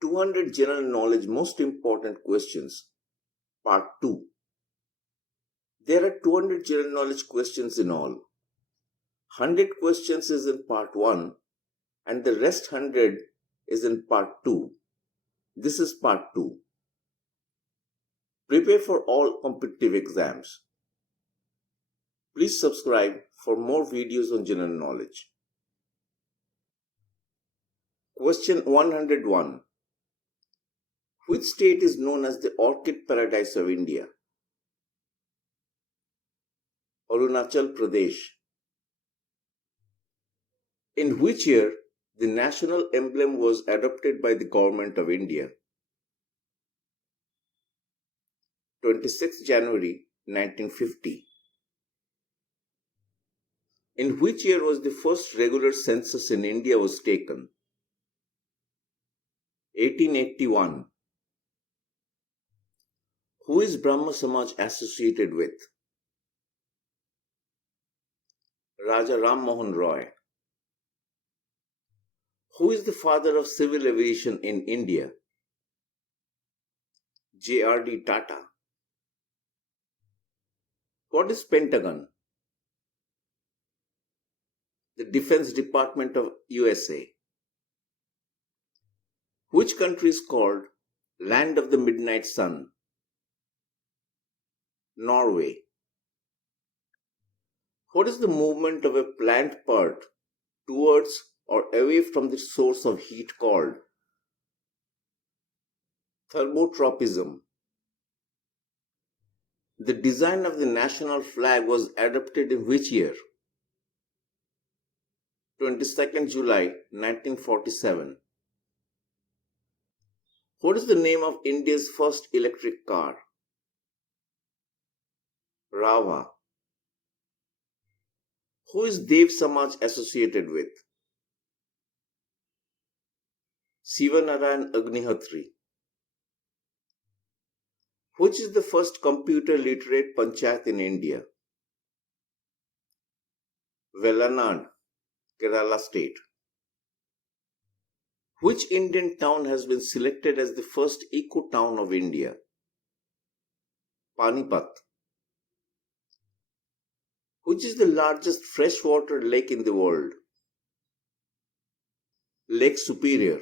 200 General Knowledge Most Important Questions, Part 2. There are 200 General Knowledge questions in all. 100 questions is in Part 1 and the rest 100 is in Part 2. This is Part 2. Prepare for all competitive exams. Please subscribe for more videos on General Knowledge. Question 101. Which state is known as the Orchid Paradise of India? Arunachal Pradesh. In which year the national emblem was adopted by the Government of India? 26 January 1950. In which year was the first regular census in India was taken? 1881. Who is Brahmo Samaj associated with? Raja Ram Mohan Roy. Who is the father of civil aviation in India? J.R.D. Tata. What is Pentagon? The Defense Department of USA. Which country is called Land of the Midnight Sun? Norway. What is the movement of a plant part towards or away from the source of heat called? Thermotropism. The design of the national flag was adopted in which year? 22nd July 1947. What is the name of India's first electric car? Rava. Who is Dev Samaj associated with? Sivanarayan Agnihotri. Which is the first computer literate panchayat in India? Velanad, Kerala state. Which Indian town has been selected as the first eco-town of India? Panipat. Which is the largest freshwater lake in the world? Lake Superior.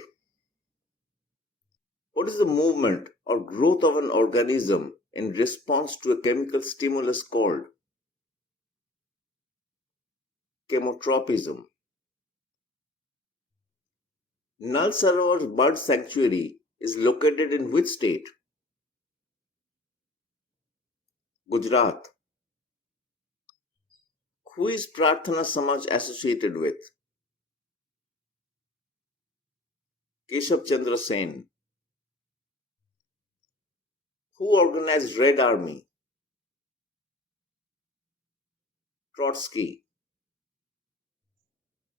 What is the movement or growth of an organism in response to a chemical stimulus called? Chemotropism. Nal Sarovar Bird Sanctuary is located in which state? Gujarat. Who is Prarthana Samaj associated with? Keshav Chandra Sen. Who organized Red Army? Trotsky.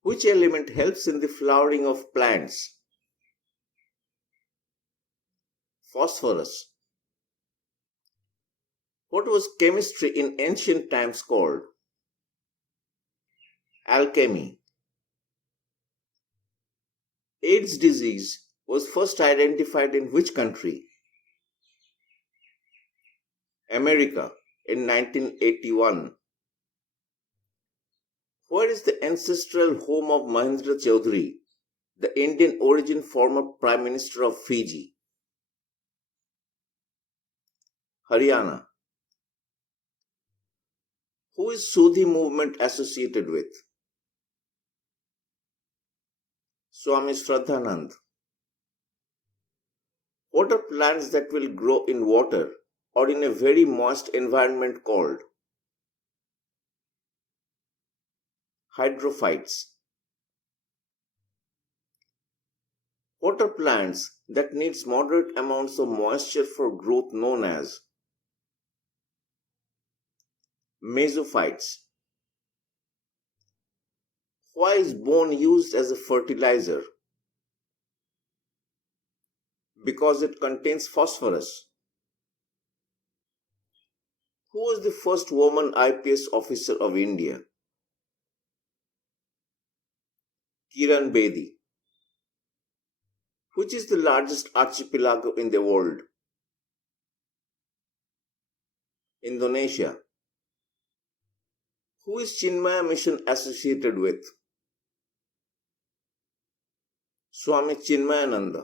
Which element helps in the flowering of plants? Phosphorus. What was chemistry in ancient times called? Alchemy. AIDS disease was first identified in which country? America in 1981. Where is the ancestral home of Mahendra Chaudhary, the Indian origin former Prime Minister of Fiji? Haryana. Who is Sodhi movement associated with? Swami Shraddhanand. What are plants that will grow in water or in a very moist environment called? Hydrophytes. What are plants that needs moderate amounts of moisture for growth known as? Mesophytes. Why is bone used as a fertilizer? Because it contains phosphorus. Who was the first woman IPS officer of India? Kiran Bedi. Which is the largest archipelago in the world? Indonesia. Who is Chinmaya Mission associated with? Swami Chinmayananda.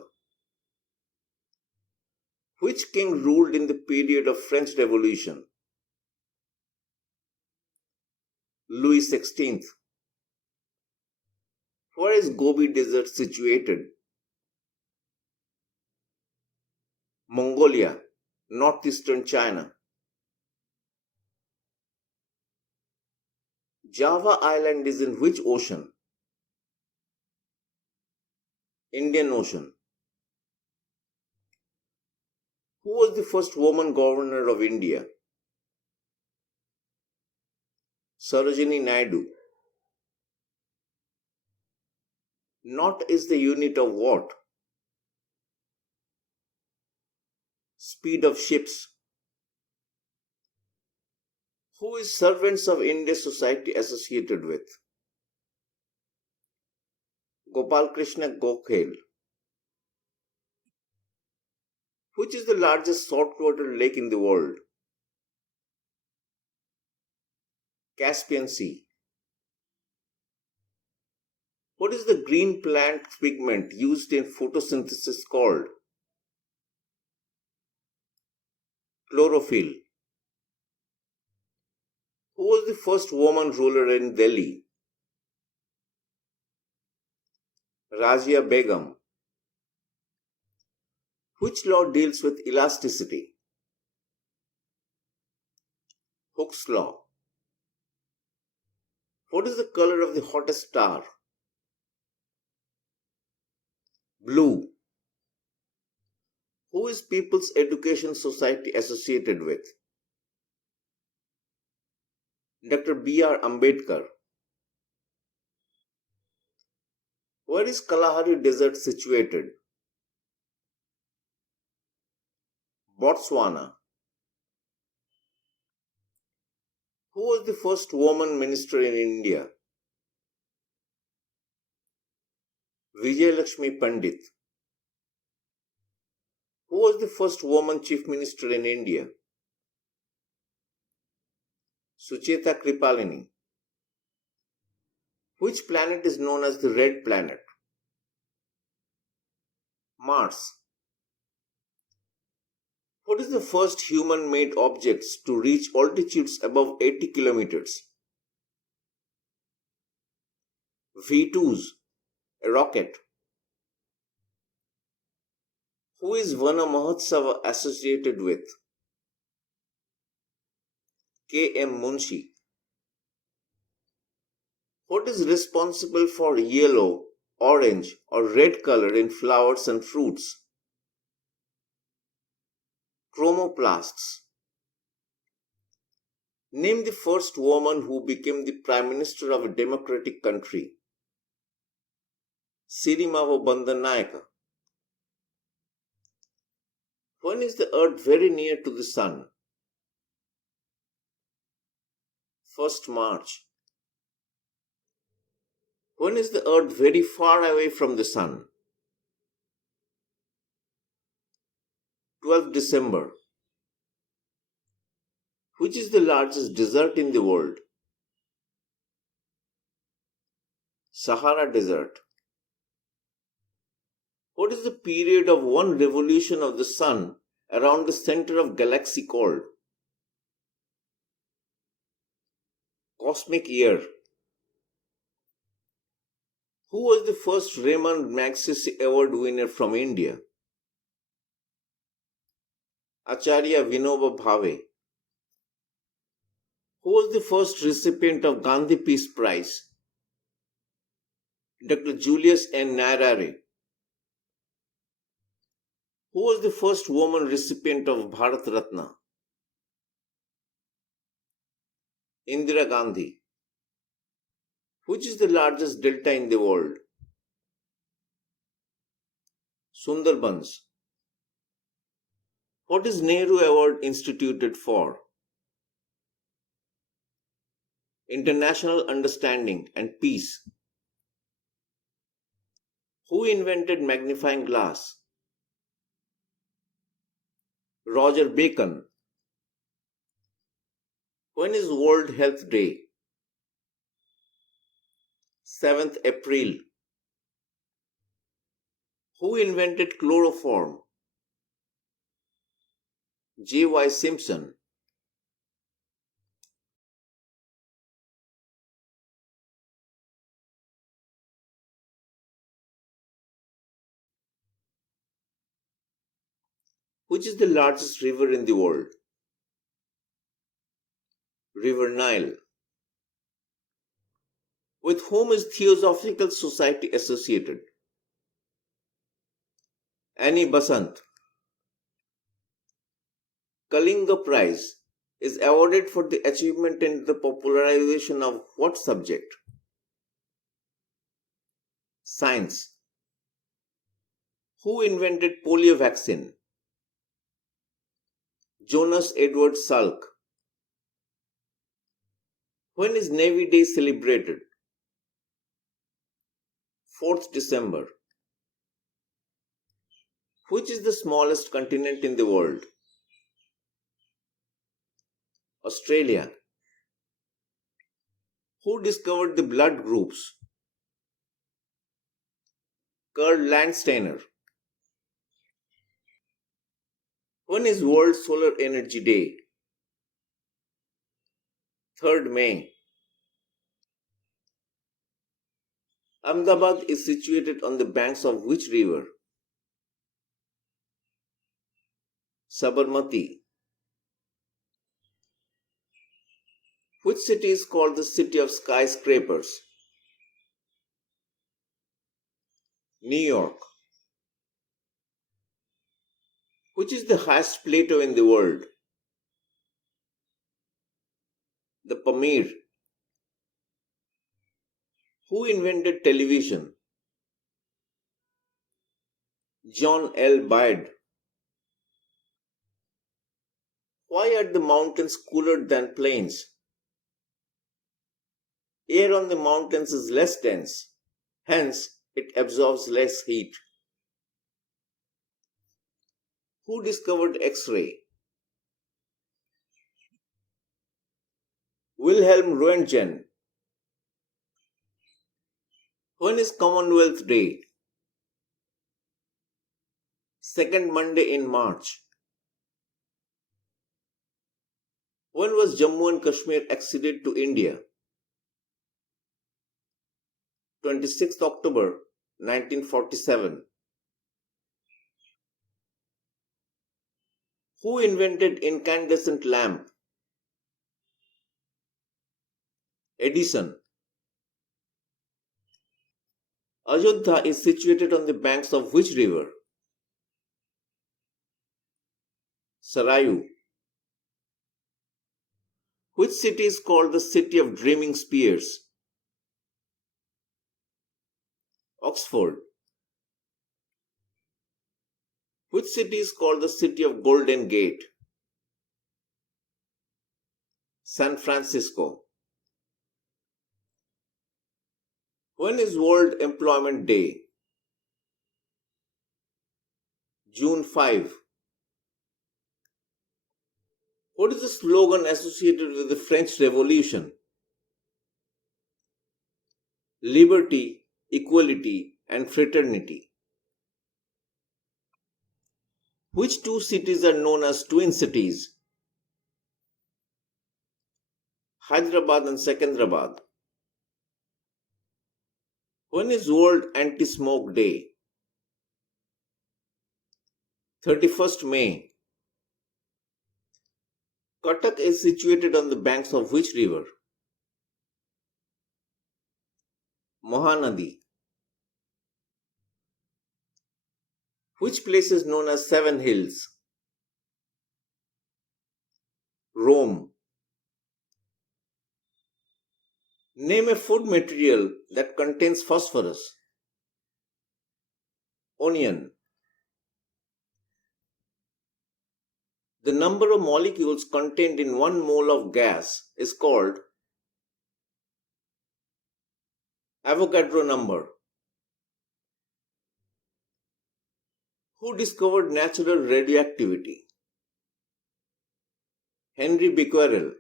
Which king ruled in the period of French Revolution? Louis XVI. Where is Gobi Desert situated? Mongolia, northeastern China. Java Island is in which ocean? Indian Ocean. Who was the first woman governor of India? Sarojini Naidu. Knot is the unit of what? Speed of ships. Who is Servants of India Society associated with? Gopal Krishna Gokhale. Which is the largest saltwater lake in the world? Caspian Sea. What is the green plant pigment used in photosynthesis called? Chlorophyll. Who was the first woman ruler in Delhi? Razia Begum. Which law deals with elasticity? Hooke's law. What is the color of the hottest star? Blue. Who is People's Education Society associated with? Dr. B.R. Ambedkar. Where is Kalahari Desert situated? Botswana. Who was the first woman minister in India? Vijayalakshmi Pandit. Who was the first woman chief minister in India? Sucheta Kripalini. Which planet is known as the red planet? Mars. What is the first human-made objects to reach altitudes above 80 kilometers? V2s, a rocket. Who is Vana Mahotsava associated with? K.M. Munshi. What is responsible for yellow, orange, or red color in flowers and fruits? Chromoplasts. Name the first woman who became the Prime Minister of a democratic country. Sirimavo Bandanayaka. When is the Earth very near to the Sun? 1st March. When is the Earth very far away from the Sun? 12th December. Which is the largest desert in the world? Sahara Desert. What is the period of one revolution of the Sun around the center of galaxy called? Cosmic year. Who was the first Raymond Magsaysay Award winner from India? Acharya Vinoba Bhave. Who was the first recipient of Gandhi Peace Prize? Dr. Julius N. Nyerere. Who was the first woman recipient of Bharat Ratna? Indira Gandhi. Which is the largest delta in the world? Sundarbans. What is Nehru Award instituted for? International understanding and peace. Who invented magnifying glass? Roger Bacon. When is World Health Day? 7th April. Who invented chloroform? J.Y. Simpson. Which is the largest river in the world? River Nile. With whom is Theosophical Society associated? Annie Besant. Kalinga Prize is awarded for the achievement in the popularization of what subject? Science. Who invented polio vaccine? Jonas Edward Salk. When is Navy Day celebrated? 4th December. Which is the smallest continent in the world? Australia. Who discovered the blood groups? Karl Landsteiner. When is World Solar Energy Day? 3rd May. Ahmedabad is situated on the banks of which river? Sabarmati. Which city is called the city of skyscrapers? New York. Which is the highest plateau in the world? The Pamir. Who invented television? John L. Baird. Why are the mountains cooler than plains? Air on the mountains is less dense, hence it absorbs less heat. Who discovered X-ray? Wilhelm Roentgen. When is Commonwealth Day? 2nd Monday in March. When was Jammu and Kashmir acceded to India? 26th October 1947. Who invented incandescent lamp? Edison. Ajodhya is situated on the banks of which river? Sarayu. Which city is called the city of dreaming spears? Oxford. Which city is called the city of Golden Gate? San Francisco. When is World Employment Day? June 5. What is the slogan associated with the French Revolution? Liberty, equality, and fraternity. Which two cities are known as twin cities? Hyderabad and Secunderabad. When is World Anti-Smoke Day? 31st May. Cuttack is situated on the banks of which river? Mahanadi. Which place is known as Seven Hills? Rome. Name a food material that contains phosphorus. Onion. The number of molecules contained in 1 mole of gas is called Avogadro number. Who discovered natural radioactivity? Henry Becquerel.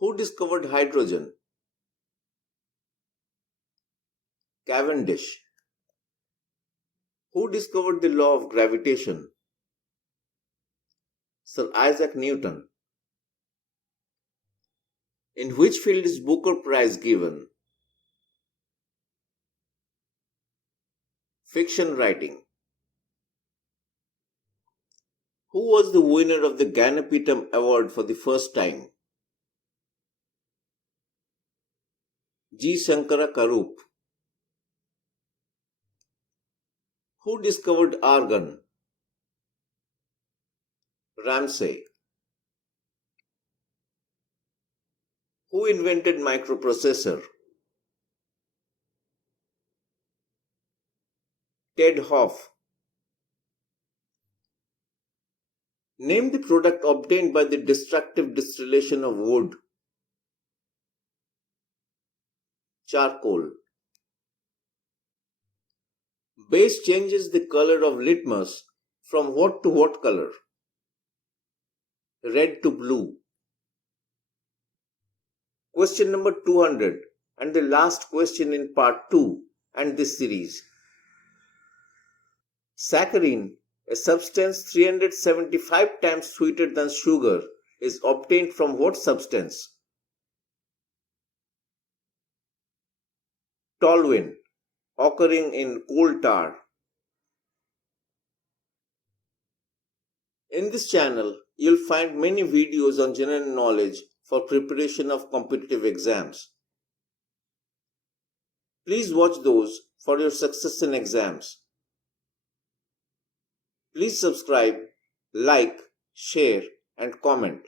Who discovered hydrogen? Cavendish. Who discovered the law of gravitation? Sir Isaac Newton. In which field is Booker Prize given? Fiction writing. Who was the winner of the Gyanapitham Award for the first time? G. Shankara Karup. Who discovered argon? Ramsay. Who invented microprocessor? Ted Hoff. Name the product obtained by the destructive distillation of wood. Charcoal. Base changes the color of litmus from what to what color? Red to blue. Question number 200 and the last question in part 2 and this series. Saccharin, a substance 375 times sweeter than sugar, is obtained from what substance? Toluene, occurring in coal tar. In this channel, you'll find many videos on general knowledge for preparation of competitive exams. Please watch those for your success in exams. Please subscribe, like, share, and comment.